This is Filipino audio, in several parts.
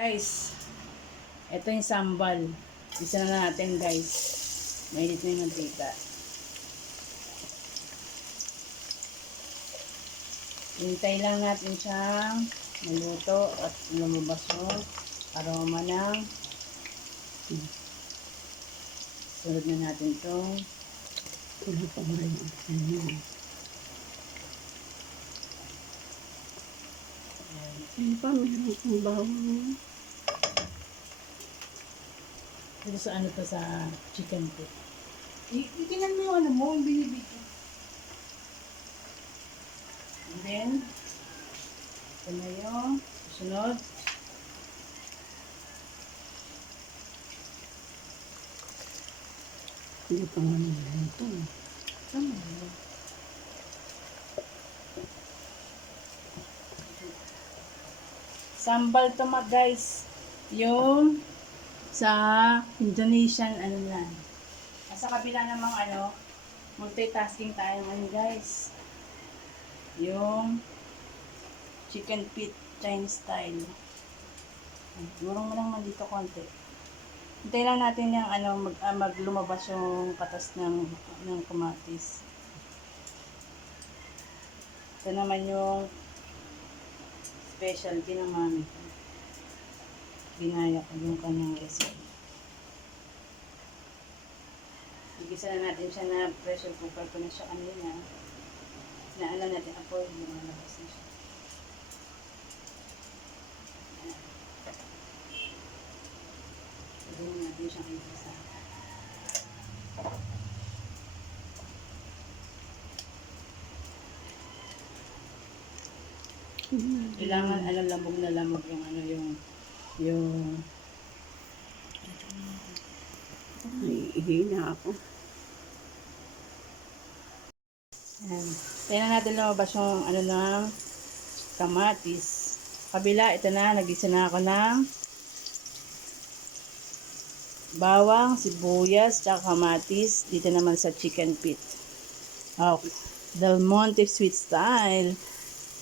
Guys, ito yung sambal. Isa na natin guys. Mainit na yung mantika. Hintay lang natin siyang maluto at lumabas yung aroma ng sunod na natin itong Ano pa, meron kong bawang. ito sa ano to sa chicken po. Itingnan mo yung ano mo, yung binibigyan. And then, ito na yung susunod. Hindi pa nga naman ito. Tama yun. Sambal to guys. Yung sa Indonesian ano na. Sa kabila namang ano, multitasking tayo ngayon guys. Yung chicken feet Chinese style. Gurong mo lang dito konti. Hintay lang natin yung ano, maglumabas yung katas ng kamatis. Ito naman yung specialty ng mami ko. Ginaya ko yung kanyang recipe. Igisa na natin siya na pressure cooker ko na siya kanina. Naalan natin apoy, lumalabas na siya. Pwede natin siyang igisa. Kailangan lamog na lamog yung ano yung Ihina ako. yan. Tingnan natin lumabas yung ano ng kamatis. Kabila, ito na, nagisa na ako ng bawang, sibuyas, tsaka kamatis. Dito naman sa chicken feet. Okay. Del Monte sweet style.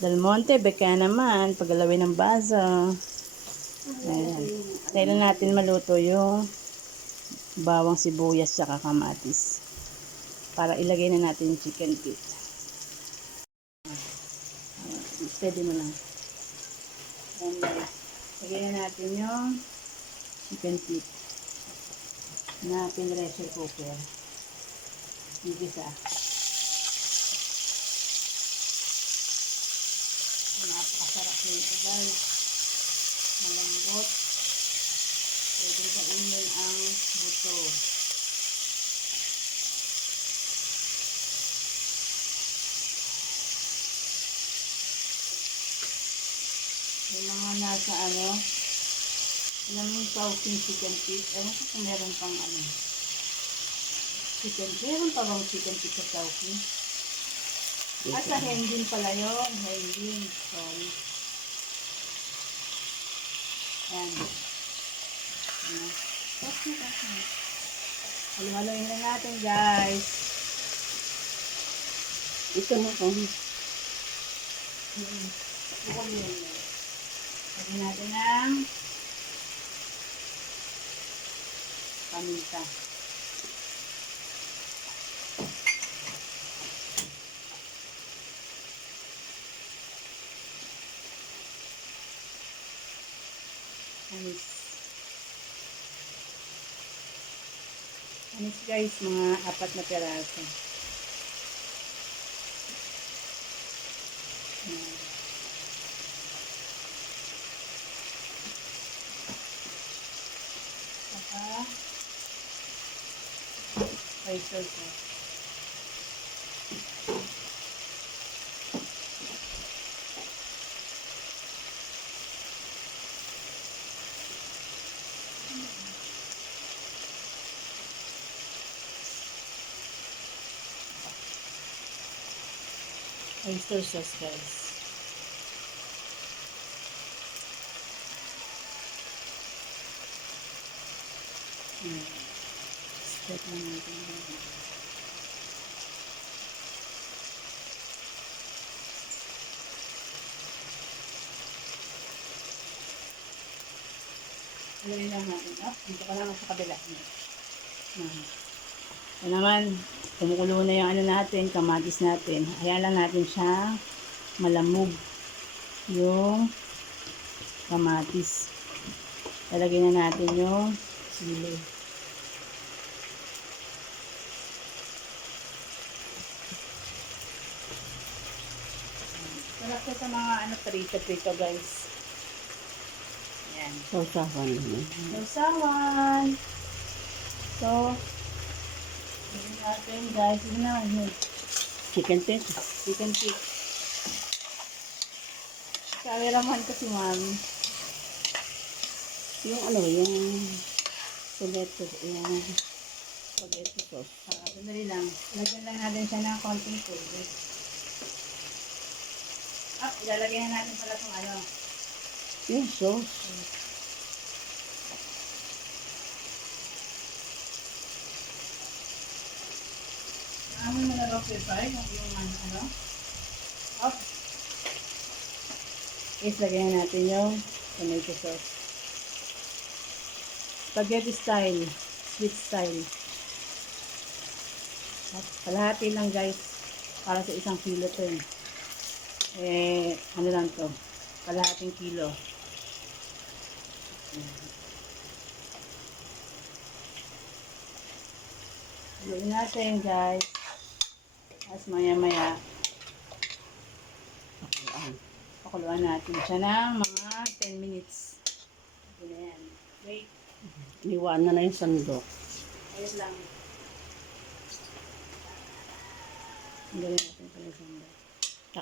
Del Monte, beka naman. Paggalawin ng baso. Ayan. Tingnan natin maluto yung bawang, sibuyas, tsaka kamatis. Para ilagay na natin yung chicken feet. Pwede mo lang. And lagay na natin yung chicken feet na pinressure cooker. Igisa. Napakasarap nito guys. Malambot. Pwede kainin ang buto. Yung mga nasa ano, alam mo yung Chowking chicken feet. Ewan ko kung meron pang ano. Chicken feet. Meron pa bang chicken feet sa Chowking? Sa Hendin pala yun. Hendin. Sorry. Ayan. Ayan. Halo-haloyin lang natin guys. Ito na ako. Bukod yun. Lagyan natin ng paminta. Anis. Anis guys, mga 4 na piraso. Ayan. Saka oyster sauce. Oyster sauce guys. Spread lang natin. Ilagay lang natin. Dito ka naman sa kabila. Yan naman, kumukulo na yung ano natin, kamatis natin. Hayaan lang natin siya malamog yung kamatis. Lalagyan na natin yung sili. Sarap siya sa mga ano, prito-prito guys. Ayan. Sausawan naman. Sausawan. So, yun natin guys. Yun na, yun. Chicken tete. Chicken feet. Cameraman ko si Mami. Yung ano, yung tomato, yung spaghetti sauce. Sandali lang. Lagyan lang natin siya ng konting tubig. Ilalagyan na natin pala itong ano. Yung sauce. Amoy mo na raw pepper, yung ano. Up. Is, lagyan na natin yung tomato sauce. Spaghetti style. Sweet style. At kalahati lang guys. Para sa 1 kilo to eh. Ano lang to. Kalahating kilo. Gawin natin guys. Tapos maya-maya. Pakuluan natin siya ng mga 10 minutes. Ayan. Wait. Iwan na yung sandok. Ayun lang. Gawin natin pala yung sandok.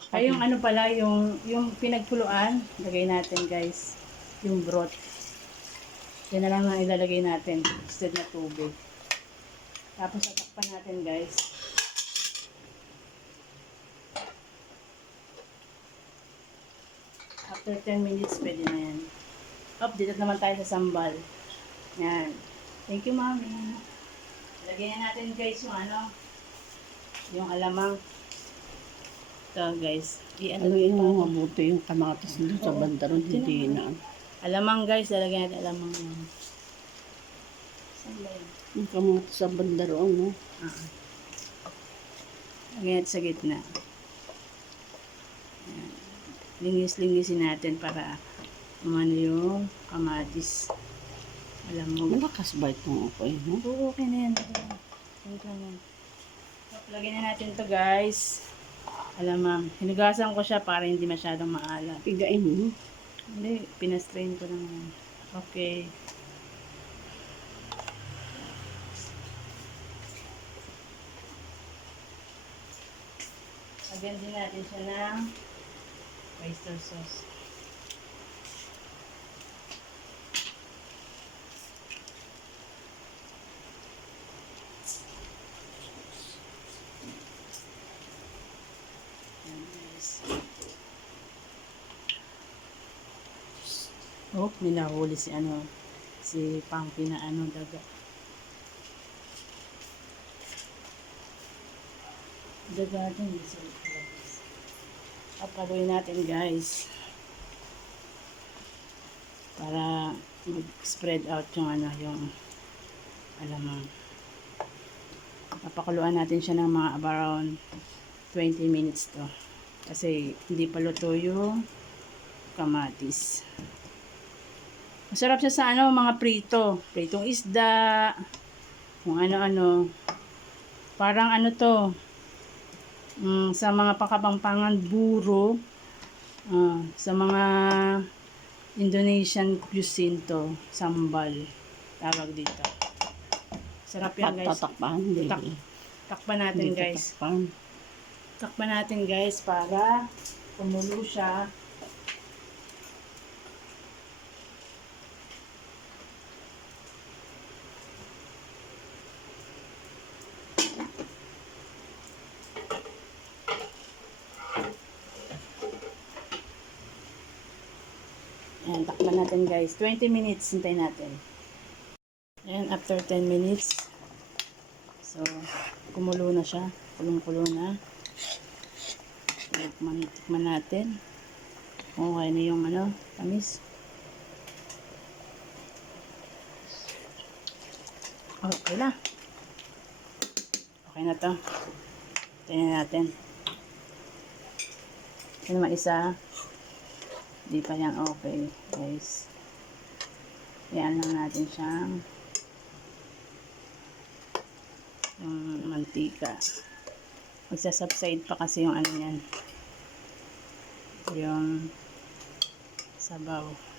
Ay, yung ano pala, yung pinagkuluan, lagay natin guys. Yung broth. Yan na lang ang ilalagay natin instead na tubig. Tapos tatakpan natin guys. After 10 minutes, pwede na yan. Dito naman tayo sa sambal. Yan. Thank you, Mami. Lagyan na natin guys yung ano, yung alamang. Ito guys. Aluin mo mabuti yung kamatis doon sa bandaron, hindi na. Alamang guys, lalagyan natin alamang. Saan ba yun? Yung kamatis sa bandaron, no? Lagyan natin sa gitna. Lingis-lingisin natin para umano yung kamatis. Alamang. Malakas ba itong okay, no? Oo, okay na yan. Wait lang yan. Lagyan na natin to guys. Alamang. Hinugasan ko siya para hindi masyadong maalat. Pigain mo. Hindi, pinastrain ko lang yan. Okay. Lagyan din natin siya ng oyster sauce. Oh, ninahuli si ano, si Pangpi na ano, daga. Daga din, at pagawin natin guys. Para mag-spread out yung ano, yung alamang. Papakuluan natin siya ng mga around 20 minutes to. Kasi hindi pa luto yung kamatis. Masarap siya sa ano, mga prito. Pritong isda. Kung ano-ano. Parang ano to. Sa mga pakapampangan, buro. Sa mga Indonesian cuisine to. Sambal. Tawag dito. Sarap yan guys. Tatakpan. Takpan natin guys. Takpan natin guys para kumulo siya. Ayan, takpan natin guys. 20 minutes, hintayin natin. Ayan, after 10 minutes. So, kumulo na siya. Kulong-kulo na. Tikman natin. Okay na yung ano, tamis. Okay na. Okay na to. Tingnan natin. Ito naman isa. Di pa yan okay, guys. Yan lang natin siyang yung mantika. Magsasubside pa kasi yung ano yan. Yung sabaw.